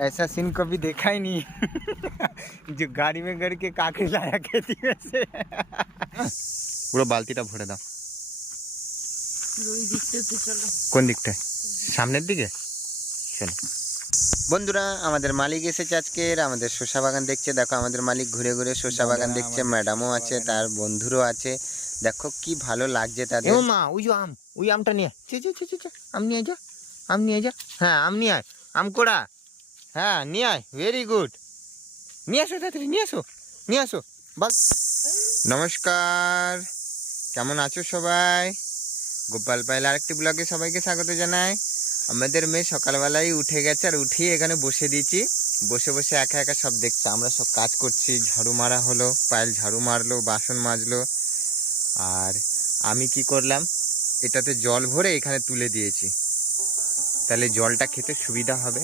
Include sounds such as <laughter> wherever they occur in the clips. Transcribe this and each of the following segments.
ऐसा सीन कभी देखा ही नहीं जो <laughs> गाड़ी में करके काके लाया खेती में से পুরো বালতিটা ভরে দাও ওই দিকটাতে চলো কোন দিকটায় সামনের দিকে চলো বন্ধুরা আমাদের মালিক এসেছে আজকের আমাদের শসা বাগান দেখছে দেখো আমাদের মালিক ঘুরে ঘুরে শসা বাগান দেখছে ম্যাডামও আছে তার বন্ধুরও আছে দেখো কি ভালো লাগছে তাদের মা ওই যে আম ওই আমটা নিয়ে চে চে চে চে আম নিয়ে যা আম নিয়ে যা হ্যাঁ আম নিয়ে আয় আম কোড়া হ্যাঁ নিয়ে আয় ভেরি গুড নিয়ে আসো তাড়াতাড়ি, নিয়ে আসো নিয়ে আসো, বাস। নমস্কার, কেমন আছো সবাই? গোপাল পাইল আরেকটি ব্লগে সবাইকে স্বাগত জানাই। আমাদের মেয়ে সকালবেলায় উঠে গেছে আর উঠিয়ে এখানে বসে দিয়েছি। বসে বসে একা একা সব দেখছে আমরা সব কাজ করছি, ঝাড়ু মারা হলো, পায়েল ঝাড়ু মারলো, বাসন মাজলো। আর আমি কি করলাম, এটাতে জল ভরে এখানে তুলে দিয়েছি। তাহলে জলটা খেতে সুবিধা হবে।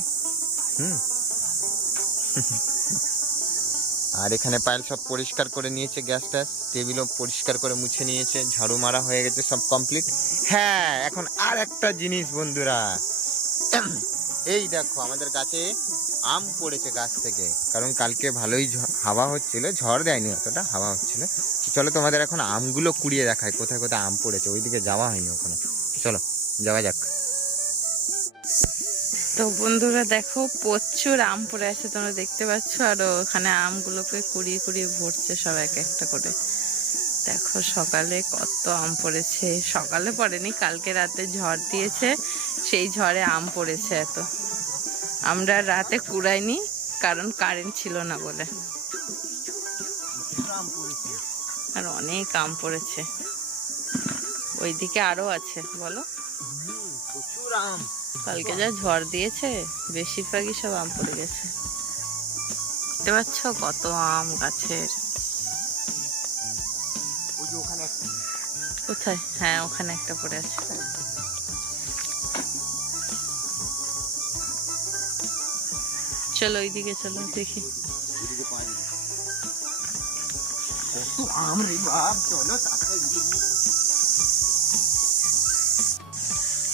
আর এখানে পায়েল সব পরিষ্কার করে নিয়েছে গ্যাস ট্যাস টেবিলও পরিষ্কার করে মুছে নিয়েছে, ঝাড়ু মারা হয়ে গেছে, সব কমপ্লিট হ্যাঁ এখন আর একটা জিনিস বন্ধুরা। এই দেখো, আমাদের গাছে আম পড়েছে গাছ থেকে। কারণ কালকে ভালোই হাওয়া হচ্ছিল, ঝড় দেয়নি অতটা, হাওয়া হচ্ছিল। চলো তোমাদের এখন আমগুলো কুড়িয়ে দেখায় কোথায় কোথায় আম পড়েছে, ওইদিকে যাওয়া হয়নি ওখানে। চলো, যাওয়া যাক। তো বন্ধুরা দেখো প্রচুর আম পড়ে আছে, তোমরা দেখতে পাচ্ছ, আর ওখানে আমগুলোকে কুড়িয়ে কুড়িয়ে ভরছে সব এক একটা করে। দেখো সকালে কত আম পড়েছে, সকালে পড়েনি, কালকে রাতে ঝড় দিয়েছে, সেই ঝড়ে আম পড়েছে এত। আমরা রাতে কুড়াইনি, কারণ কারেন্ট ছিল না বলে। আর অনেক আম পড়েছে। ওইদিকে আরও আছে, বলো। প্রচুর আম। কালকে যা ঝড় দিয়েছে বেশিরভাগই সব আম পড়ে গেছে। দেখতে পাচ্ছ কত আম গাছের। কোথায়? হ্যাঁ ওখানে একটা পড়ে আছে। চলো ওইদিকে চলো দেখি। আম রে বাপ চলো তাড়াতাড়ি।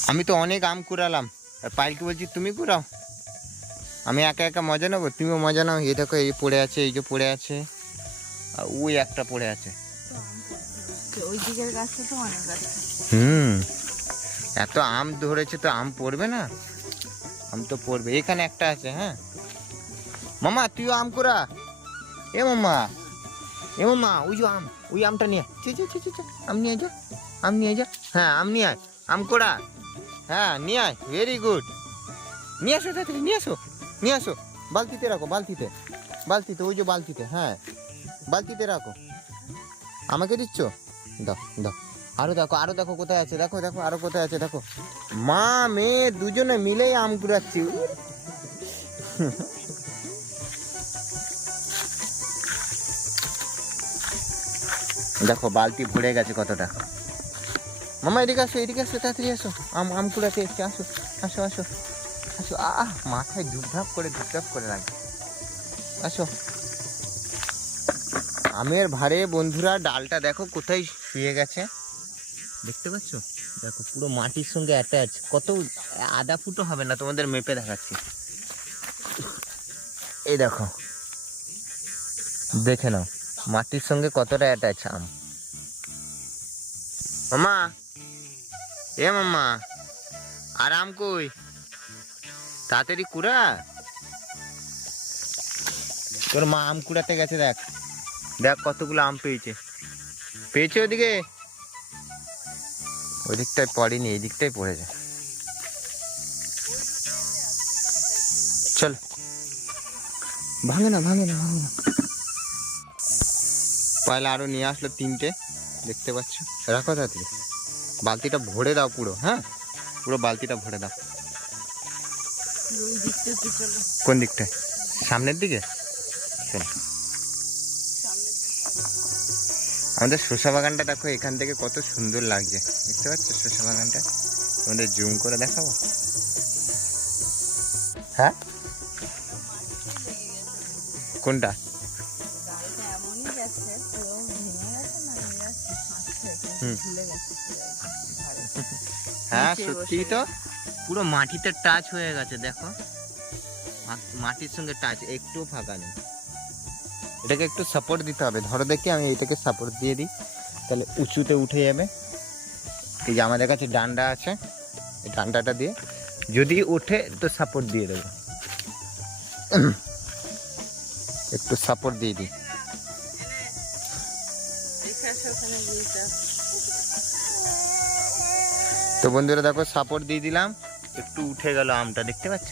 আমি তো অনেক আম কুড়ালাম। আর পাইলকে বলছি তুমি কুড়াও? আমি একা একা মজা নেব? তুমিও মজা নাও। এই দেখো এই পড়ে আছে এই যে পড়ে আছে। আর ওই একটা পড়ে আছে। হুম। এত আম ধরেছে তো আম পড়বে না? আম তো পড়বে। এখানে একটা আছে হ্যাঁ? মামা তুইও আম কুড়া। এ মামা এ মামা ওই যে আম ওই আমটা নিয়ে চে চে, চে আম নিয়ে যা। আম নিয়ে যা। হ্যাঁ আম নিয়ে আয়। আম কোড়া। হ্যাঁ নিয়ে আয় ভেরি গুড নিয়ে আসো তাড়াতাড়ি, নিয়ে আসো নিয়ে আসো। বালতিতে রাখো, বালতিতে। বালতিতে, ওই যে বালতিতে হ্যাঁ। বালতিতে রাখো। আমাকে দিচ্ছ? দাও দাও। আরও দেখো আরও দেখো কোথায় আছে, দেখো দেখো, আরও কোথায় আছে, দেখো। মা, মেয়ে, দুজনে মিলেই আম কুড়াচ্ছি দেখো, বালতি ভরে গেছে কতটা। মামা এদিকে আসো এদিকে আসো তাড়াতাড়ি আসো আম আম কুড়াতে এসছে আসো আসো আসো আসো আহ মাথায় ধুপধাপ করে ধুপধাপ করে লাগে আসো আমের ভারে বন্ধুরা ডালটা দেখো কোথায় শুয়ে গেছে দেখতে পাচ্ছ দেখো পুরো মাটির সঙ্গে অ্যাটাচ কত আধা ফুটও হবে না তোমাদের মেপে দেখাচ্ছি এই দেখো দেখে নাও মাটির সঙ্গে কতটা অ্যাটাচ আম মামা এ মামা আর আম কই? তাড়াতাড়ি কুড়া। তোর মা আম কুড়াতে গেছে দেখ। দেখ কতগুলো আম পেয়েছে। পেয়েছে ওদিকে? ওই দিকটায় পড়েনি এই দিকটাই পড়ে যায় চল। ভাঙে না ভাঙে না ভাঙে না। পয়লা আরও নিয়ে আসলো তিনটে। দেখতে পাচ্ছ? রাখো তাড়াতাড়ি। বালতিটা ভরে দাও পুরো হ্যাঁ? পুরো বালতিটা ভরে দাও। কোন দিকটায়? সামনের দিকে? আমাদের শসা বাগানটা দেখো এখান থেকে কত সুন্দর লাগছে। দেখতে পাচ্ছ শসা বাগানটা? তোমাদের জুম করে দেখাবো? হ্যাঁ? কোনটা? হুম। হ্যাঁ নিচে সত্যিই তো? পুরো মাটিতে টাচ হয়ে গেছে দেখো। মাটির সঙ্গে টাচ একটু ফাঁকা নেই। এটাকে একটু সাপোর্ট দিতে হবে। ধরো দেখি আমি এটাকে সাপোর্ট দিয়ে দিই। তাহলে উঁচুতে উঠে যাবে। এই যে আমাদের কাছে ডান্ডা আছে এই ডান্ডাটা দিয়ে যদি ওঠে তো সাপোর্ট দিয়ে দেবো। একটু সাপোর্ট দিয়ে দিই। তো বন্ধুরা দেখো সাপোর্ট দিয়ে দিলাম। একটু উঠে গেল আমটা, দেখতে পাচ্ছ?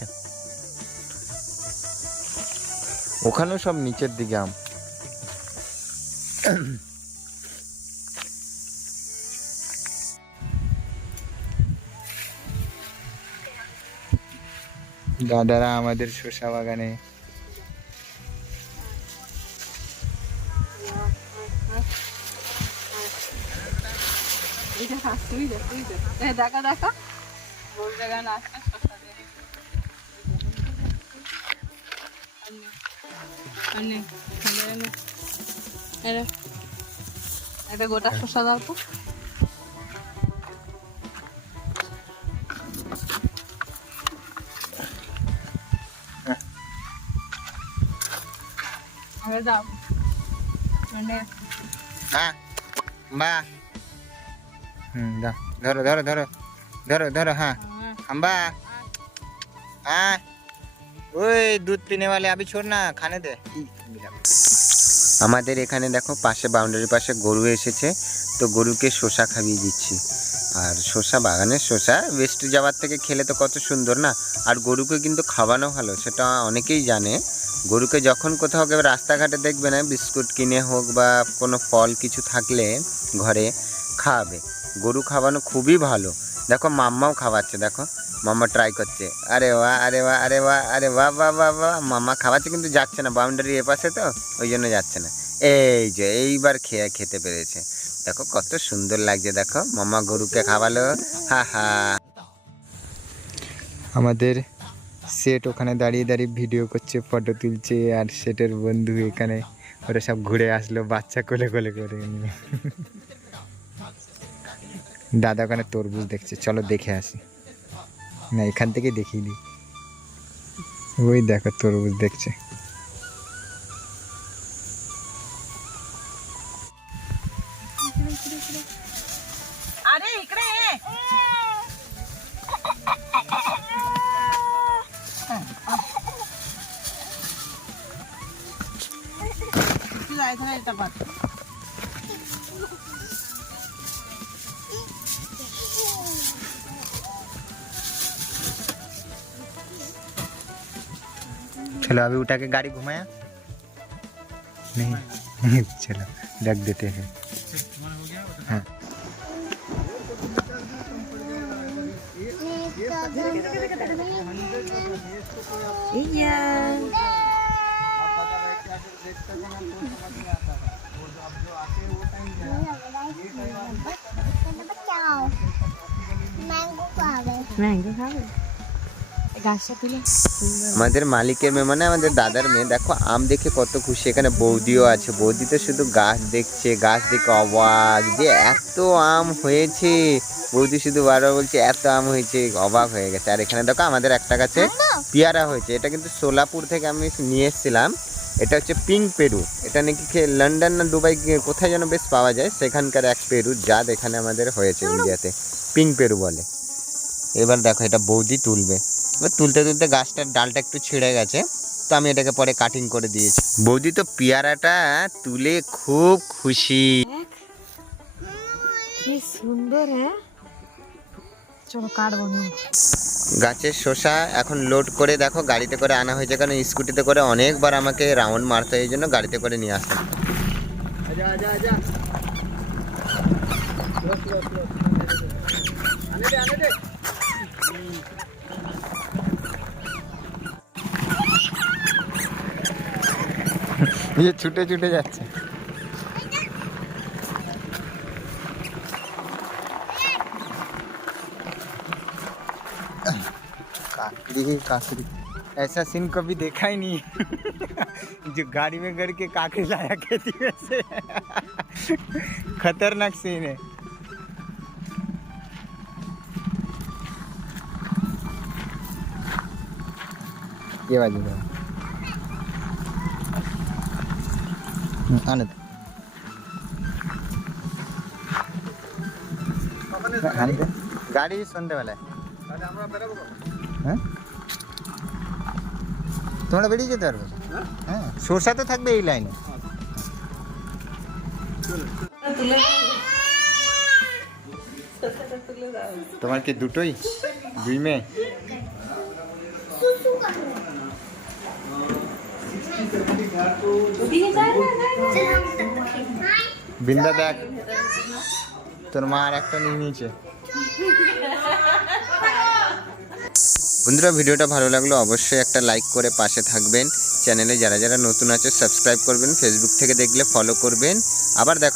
ওখানেও সব নিচের দিকে আম। দাদারা আমাদের শসা বাগানে। তুই যা তুই দেখা দেখা। জায়গায় না এটা গোটা শসা দাও তো। দাও। মানে হ্যাঁ বা। হুম দাও ধরো ধরো ধরো ধরো ধরো হ্যাঁ अम्बा हाँ ওই দুধ পিনে वाले अभी छोड़ ना खाने दे আমাদের এখানে দেখো পাশে বাউন্ডারির পাশে গরু এসেছে তো গরুকে শসা খাইয়ে দিচ্ছি আর শসা বাগানের শসা ওয়েস্ট যাওয়ার থেকে খেলে তো কত সুন্দর না আর গরুকে কিন্তু খাওয়ানো ভালো সেটা অনেকেই জানে গরুকে যখন কোথাও কেউ রাস্তাঘাটে দেখবে না বিস্কুট কিনে হোক বা কোনো ফল কিছু থাকলে ঘরে খাওয়াবে গরু খাওয়ানো খুবই ভালো। দেখো মাম্মাও খাওয়াচ্ছে, দেখো। মাম্মা ট্রাই করছে। আরে বাহ আরে বাহ আরে বাহ আরে বাহ বাহ বাহ বাহ। মাম্মা খাওয়াচ্ছে কিন্তু যাচ্ছে না বাউন্ডারি এপাশে তো, ওই জন্য যাচ্ছে না। এই যে, এইবার খেয়ে, খেতে পেরেছে। দেখো কত সুন্দর লাগছে, দেখো। মাম্মা গরুকে খাওয়ালো, হা হা। আমাদের সেট ওখানে দাঁড়িয়ে দাঁড়িয়ে ভিডিও করছে ফটো তুলছে, আর সেটের বন্ধু এখানে, ওরা সব ঘুরে আসলো, বাচ্চা কোলে কোলে করে নিয়ে দাদা ওখানে তরমুজ দেখছে চলো দেখে আসি না এখান থেকে দেখিয়ে দিই ওই দেখো তরমুজ দেখছে अरे इकडे ये जायचं नाही टपात चलो अभी उठा के गाड़ी घुमाया नहीं चलो रख देते हैं हाँ मैंगो खा गए मैंगो खा गए আমাদের মালিকের মেয়ে মানে আমাদের দাদার মেয়ে। দেখো আম দেখে কত খুশি। এখানে বৌদিও আছে। বৌদি তো শুধু গাছ দেখছে গাছ দেখে অবাক যে এত আম হয়েছে। বৌদি শুধু বারবার বলছে এত আম হয়েছে। অবাক হয়ে গেছে। আর এখানে দেখো আমাদের একটা গাছে পেয়ারা হয়েছে। এটা কিন্তু সোলাপুর থেকে আমি নিয়ে এসেছিলাম। এটা হচ্ছে পিঙ্ক পেরু। এটা নাকি লন্ডন না দুবাই কোথায় যেন বেশ পাওয়া যায়। সেখানকার এক পেরু জাত এখানে আমাদের হয়েছে ইন্ডিয়াতে। পিঙ্ক পেরু বলে। এবার দেখো এটা বৌদি তুলবে। এবার তুলতে তুলতে গাছটার ডালটা একটু ছিঁড়ে গেছে তো আমি এটাকে পরে কাটিং করে দিয়েছি। বৌদি তো পেয়ারাটা তুলে খুব খুশি। কি সুন্দর হ্যাঁ? চলো কাটবো গাছের শসা এখন লোড করে দেখো গাড়িতে করে আনা হয়েছে কারণ স্কুটিতে করে অনেকবার আমাকে রাউন্ড মারতে হয় এই জন্য গাড়িতে করে নিয়ে আসা ये ছুটে ছুটে যাচ্ছে काकड़ी काकड़ी ऐसा सीन कभी देखा ही नहीं जो गाड़ी में गड़ के काकड़ी लाया खेती में से खतरनाक सीन है ये बाजू আনে গাড়ি? সন্ধ্যেবেলায়। হ্যাঁ? তোমরা বেরিয়ে যেতে পারবে। হ্যাঁ? হ্যাঁ সরষা থাকবে এই লাইনে। তোমার কি দুটোই? দুই মেয়ে? বৃন্দা দেখ, তোর মা আর একটা নিয়ে নিয়েছে। বন্ধুরা, ভিডিওটা ভালো লাগল অবশ্যই একটা লাইক করে পাশে থাকবেন। চ্যানেলে যারা যারা নতুন আছে সাবস্ক্রাইব করবেন ফেসবুক থেকে দেখলে ফলো করবেন। আবার দেখা